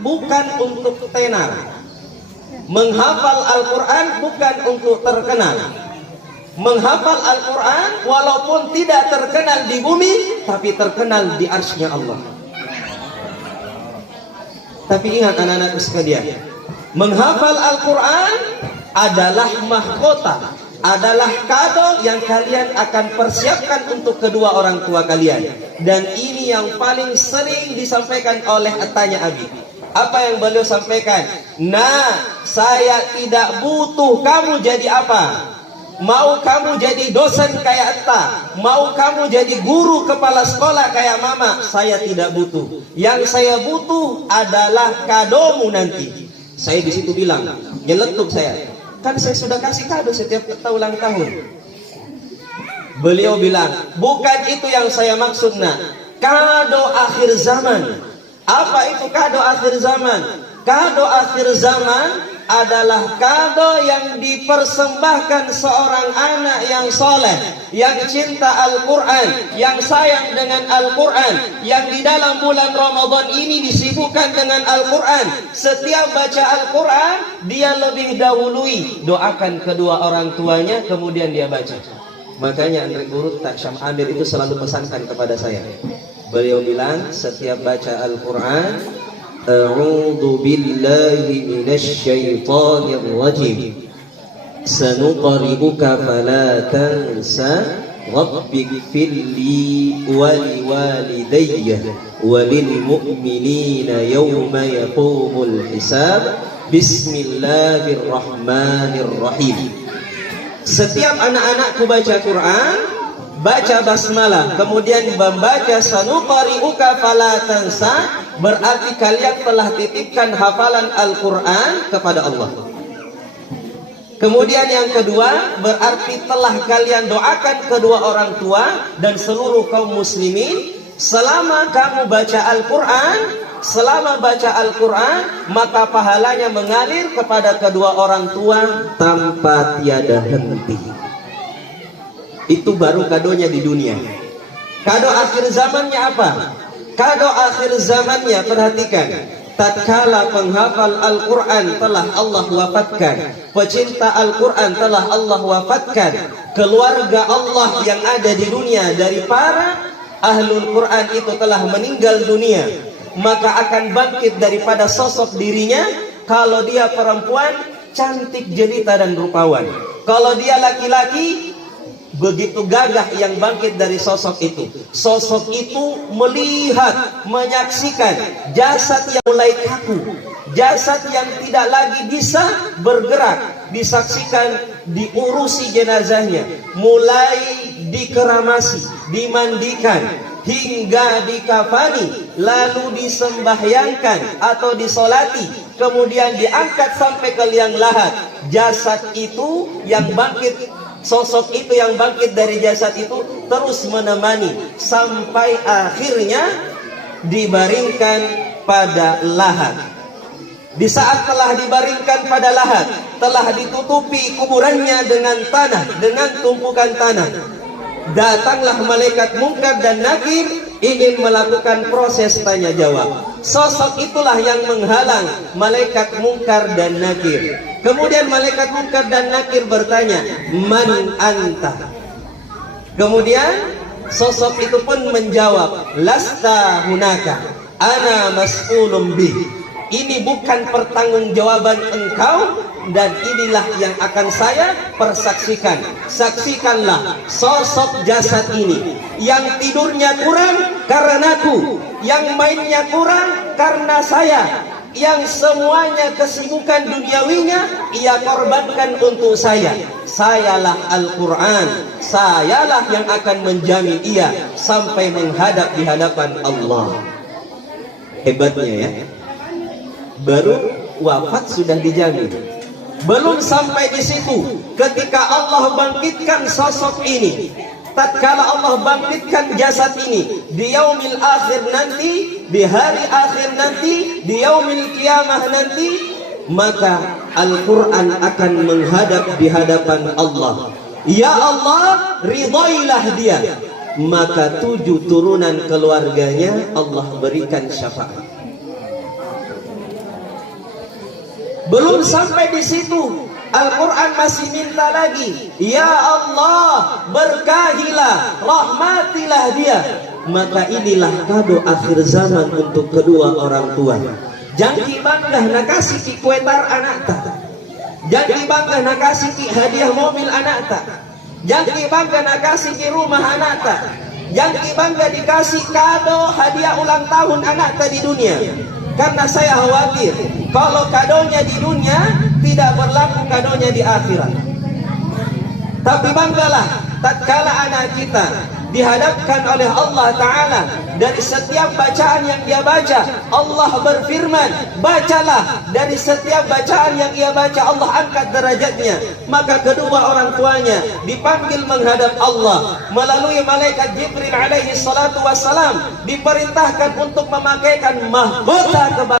bukan untuk tenar. Menghafal Al-Quran bukan untuk terkenal. Menghafal Al-Quran walaupun tidak terkenal di bumi, tapi terkenal di arsy-Nya Allah. Tapi ingat anak-anakku sekalian, menghafal Al-Quran adalah mahkota, adalah kado yang kalian akan persiapkan untuk kedua orang tua kalian. Dan ini yang paling sering disampaikan oleh Tanya Abi. Apa yang beliau sampaikan? Nah, saya tidak butuh kamu jadi apa. Mau kamu jadi dosen kayak Etta, mau kamu jadi guru kepala sekolah kayak Mama, saya tidak butuh. Yang saya butuh adalah kadomu nanti. Saya di situ bilang, nyeletuk saya. Kan saya sudah kasih kado setiap ulang tahun. Beliau bilang, bukan itu yang saya maksud, nak. Kado akhir zaman. Apa itu kado akhir zaman? Kado akhir zaman adalah kado yang dipersembahkan seorang anak yang soleh, yang cinta Al-Quran, yang sayang dengan Al-Quran, yang di dalam bulan Ramadan ini disibukkan dengan Al-Quran. Setiap baca Al-Quran, dia lebih dahului doakan kedua orang tuanya, kemudian dia baca. Makanya Andre Guru Tak Syam Amir itu selalu pesankan kepada saya. Beliau bilang setiap baca Al-Quran, A'udzu billahi minasy syaithanir rajim. Sanuqri'uka fala tansa. Rabbighfirli wa liwalidayya wa lil mu'minina yawma yaqumul hisab. Bismillahirrahmanirrahim. Setiap anak-anakku baca Quran, baca basmalah, kemudian membaca sanuqri'uka fala tansa, berarti kalian telah titipkan hafalan Al-Quran kepada Allah. Kemudian yang kedua, berarti telah kalian doakan kedua orang tua dan seluruh kaum muslimin. Selama kamu baca Al-Quran, selama baca Al-Quran, maka pahalanya mengalir kepada kedua orang tua tanpa tiada henti. Itu baru kadonya di dunia. Kado akhir zamannya apa? Kado akhir zamannya, perhatikan, tatkala penghafal Al-Quran telah Allah wafatkan, pecinta Al-Quran telah Allah wafatkan, keluarga Allah yang ada di dunia dari para ahlul Quran itu telah meninggal dunia, maka akan bangkit daripada sosok dirinya. Kalau dia perempuan, cantik jelita dan rupawan. Kalau dia laki-laki, begitu gagah yang bangkit dari sosok itu. Sosok itu melihat, menyaksikan jasad yang mulai kaku, jasad yang tidak lagi bisa bergerak, disaksikan diurusi jenazahnya, mulai dikeramasi, dimandikan, hingga dikafani, lalu disembahyangkan atau disolati, kemudian diangkat sampai ke liang lahat. Jasad itu yang bangkit, sosok itu yang bangkit dari jasad itu terus menemani sampai akhirnya dibaringkan pada lahat. Di saat telah dibaringkan pada lahat, telah ditutupi kuburannya dengan tanah, dengan tumpukan tanah, datanglah malaikat Munkar dan Nakir ingin melakukan proses tanya jawab. Sosok itulah yang menghalang malaikat Munkar dan Nakir. Kemudian malaikat Munkar dan Nakir bertanya, "Man anta?" Kemudian sosok itu pun menjawab, "Lasta hunaka, ana mas'ulun bih." Ini bukan pertanggungjawaban engkau, dan inilah yang akan saya persaksikan. Saksikanlah sosok jasad ini, yang tidurnya kurang karenaku, yang mainnya kurang karena saya, yang semuanya kesibukan duniawinya ia korbankan untuk saya. Sayalah Al-Quran, sayalah yang akan menjamin ia sampai menghadap di hadapan Allah. Hebatnya ya, baru wafat sudah dijamin. Belum sampai di situ, ketika Allah bangkitkan sosok ini, tatkala Allah bangkitkan jasad ini di yaumil akhir nanti, di hari akhir nanti, di yaumil kiamah nanti, maka Al-Quran akan menghadap di hadapan Allah. Ya Allah, ridailah dia. Maka 7 turunan keluarganya Allah berikan syafaat. Belum sampai di situ, Al-Quran masih minta lagi, ya Allah, berkahilah, rahmatilah dia. Maka inilah kado akhir zaman untuk kedua orang tua. Jangan bangga nak kasih ki kuetar anak tak. Jangan bangga nak kasih ki hadiah mobil anak tak. Jangan bangga nak kasih ki rumah anak tak. Jangan bangga dikasih kado hadiah ulang tahun anak tak di dunia. Karena saya khawatir kalau kadonya di dunia tidak berlaku kadonya di akhirat. Tapi banggalah tatkala anak kita dihadapkan oleh Allah Ta'ala dari setiap bacaan yang dia baca. Allah berfirman, bacalah, dari setiap bacaan yang ia baca Allah angkat derajatnya. Maka kedua orang tuanya dipanggil menghadap Allah melalui malaikat Jibril alaihi salatu wassalam, diperintahkan untuk memakaikan mahkota